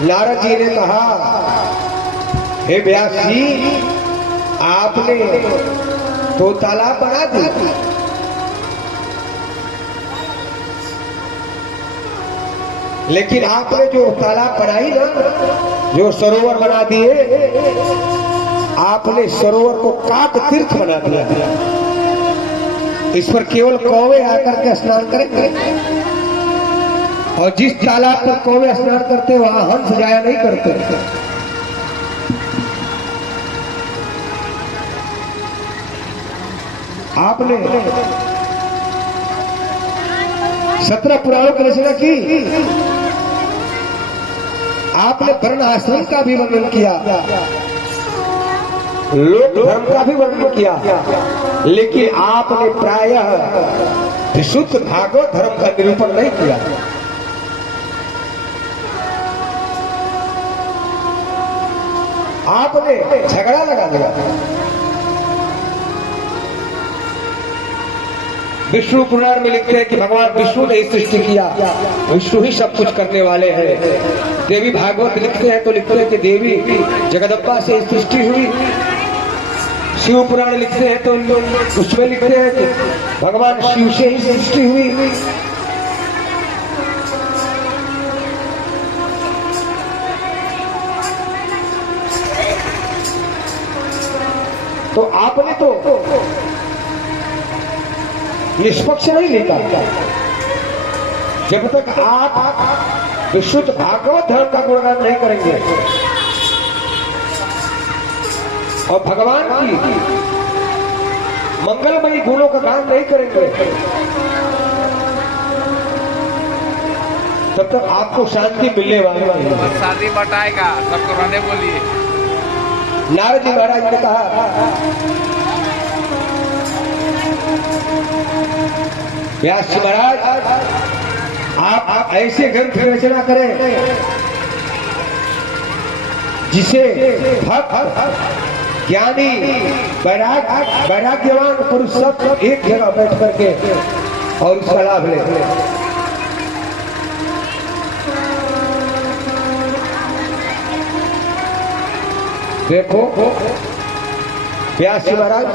नारद जी ने कहा, हे व्यास जी, आपने तो तालाब बना दी, लेकिन आपने जो तालाब बनाई ना, जो सरोवर बना दिए, आपने सरोवर को काक तीर्थ बना दिया। इस पर केवल कौवे आकर के स्नान करेंगे, और जिस तालाब पर कौवे स्नान करते वहां हंस जाया नहीं करते। आपने 17 पुराणों की रचना की, आपने वर्ण आश्रम का भी वर्णन किया, लोक धर्म का भी वर्णन किया, लेकिन आपने प्रायः विशुद्ध भागवत धर्म का निरूपण नहीं किया। आपने झगड़ा लगा दिया। विष्णु पुराण में लिखते हैं कि भगवान विष्णु ने सृष्टि किया, विष्णु ही सब कुछ करने वाले हैं। देवी भागवत लिखते हैं तो लिखते हैं कि देवी जगदम्बा से सृष्टि हुई। शिव पुराण लिखते हैं तो उसमें लिखते हैं कि भगवान शिव से ही सृष्टि हुई। तो आपने तो निष्पक्ष नहीं लिखा। जब तक आप विशुद्ध भागवत धर्म का गुणगान नहीं करेंगे और भगवान की मंगलमयी गुणों का गान नहीं करेंगे, तब तक आपको शांति मिलने वाली है। शादी बटाएगा सबको रहने बोलिए। नारद जी महाराज ने कहा, व्यास जी महाराज, आप ऐसे ग्रंथ की रचना करें जिसे भक्त, ज्ञानी, वैराग्यवान पुरुष सब एक जगह बैठ करके और उसका लाभ ले। देखो व्यास जी महाराज,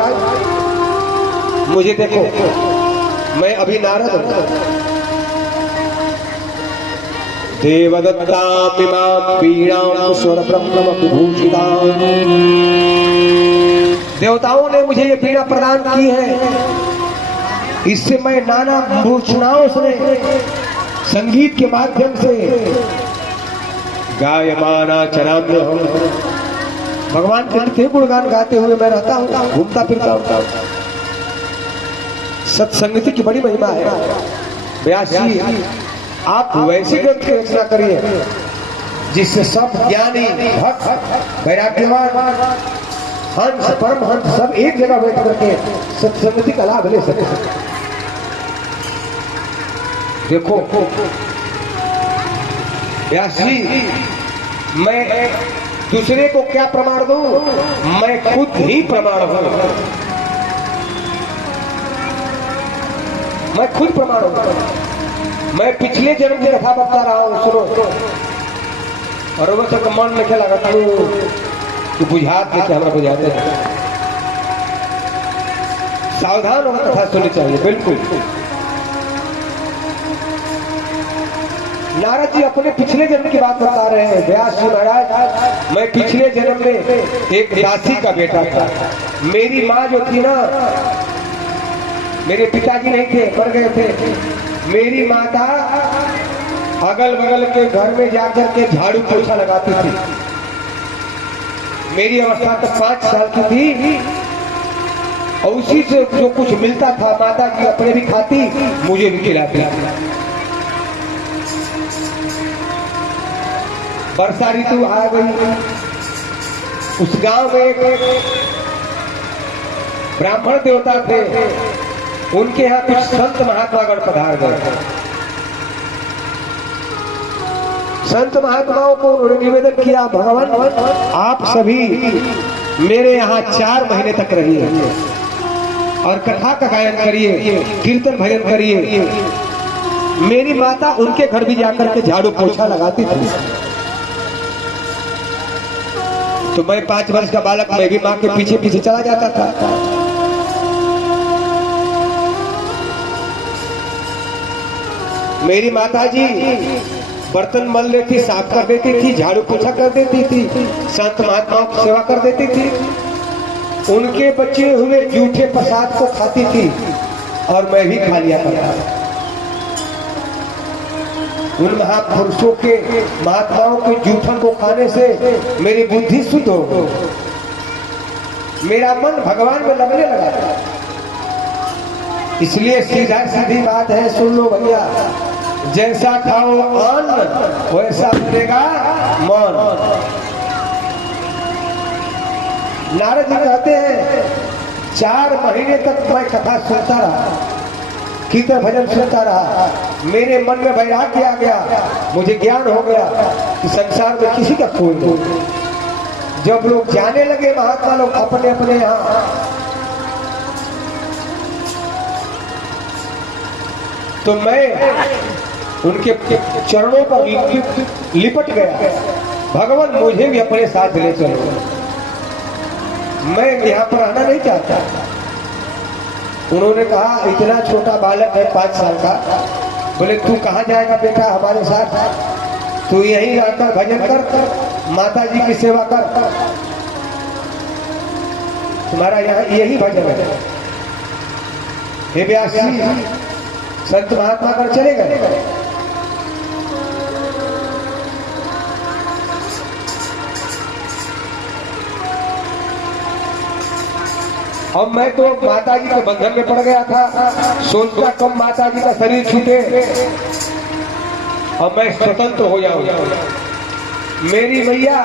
मुझे देखो, मैं अभी नारद हूं। देवदत्तामिमां वीणां स्वर ब्रह्म विभूषितां, देवताओं ने मुझे ये वीणा प्रदान की है। इससे मैं नाना मूर्छनाओं से संगीत के माध्यम से गायमाना चराम्य हूं। भगवान के नित्य गुणगान गाते हुए मैं रहता हूँ, घूमता फिरता हूँ। सत्संगति की बड़ी महिमा है। व्यास जी, आप वैसी ग्रंथ की रचना करिए जिससे सब ज्ञानी, भक्त, वैराग्यवान, हंस, परमहंस सब एक जगह बैठ करके सत्संगति का लाभ ले सके। देखो व्यास जी, मैं दूसरे को क्या प्रमाण दूं, मैं खुद ही प्रमाण हूं। मैं खुद प्रमाण हूं। मैं पिछले जन्म की कथा बता रहा हूं, सुनो। और वो सब मन में क्या लगा तू बुझाते थे, हमारा बुझाते हैं। सावधान होकर कथा सुननी चाहिए, बिल्कुल। नारद जी अपने पिछले जन्म की बात बता रहे हैं। व्यास जी महाराज, मैं पिछले जन्म में एक दासी का बेटा था। मेरी माँ जो थी ना, मेरे पिताजी नहीं थे, मर गए थे। मेरी माता अगल बगल के घर में जाकर के झाड़ू पोछा लगाती थी। मेरी अवस्था तो 5 साल की थी, और उसी से जो कुछ मिलता था माता जी अपने भी खाती, मुझे भी खिलाती। वर्षा ऋतु आ गई। उस गांव में एक ब्राह्मण देवता थे, उनके यहाँ कुछ संत महात्मागण पधार गए। संत महात्माओं को उन्होंने निवेदन किया, भगवान आप सभी मेरे यहाँ 4 महीने तक रहिए और कथा का गायन करिए, कीर्तन भजन करिए। मेरी माता उनके घर भी जाकर के झाड़ू पोछा लगाती थी। तो मैं 5 वर्ष का बालक, मैं भी माँ के पीछे पीछे चला जाता था। मेरी माता जी बर्तन मल लेती, साफ कर देती थी, झाड़ू पोछा कर देती थी, संत महात्माओं की सेवा कर देती थी। उनके बचे हुए जूठे प्रसाद को खाती थी और मैं भी खा लिया करता था। उन महापुरुषों के, महात्माओं के जूठन को खाने से मेरी बुद्धि शुद्ध हो गई, मेरा मन भगवान में लगने लगा। इसलिए सीधा सीधी बात है, सुन लो भैया, जैसा खाओ अन्न वैसा बनेगा मन। नारद जी कहते हैं 4 महीने तक मैं कथा सुनता रहा, कीर्तन भजन सुनता रहा, मेरे मन में वैराग्य आ गया, मुझे ज्ञान हो गया कि संसार में किसी का कोई नहीं। जब लोग जाने लगे, महात्मा लोग अपने अपने यहाँ, तो मैं उनके चरणों पर लिपट गया, भगवान मुझे भी अपने साथ ले चलो, मैं यहाँ पर आना नहीं चाहता। उन्होंने कहा इतना छोटा बालक है 5 साल का, बोले तू कहाँ जाएगा बेटा हमारे साथ, तू यहीं रहकर भजन कर, माता जी की सेवा कर, तुम्हारा यहाँ यही भजन है। हे व्यास जी, संत महात्मा कर चले गए। अब मैं तो माता जी के बंधन में पड़ गया था, सोचता कब माता जी का शरीर छूटे और मैं स्वतंत्र हो जाऊं। मेरी मैया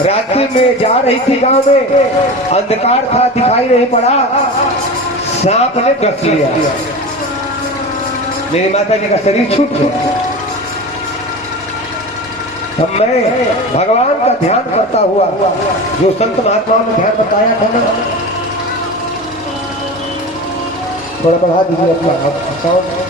रात्रि में जा रही थी गांव में, अंधकार था, दिखाई नहीं पड़ा, सांप ने डस लिया, मेरी माता जी का शरीर छूट गया। तब मैं भगवान का ध्यान करता हुआ, जो संत महात्माओं ने ध्यान बताया था ना, थोड़ा बढ़ा दीजिए अपना साउंड।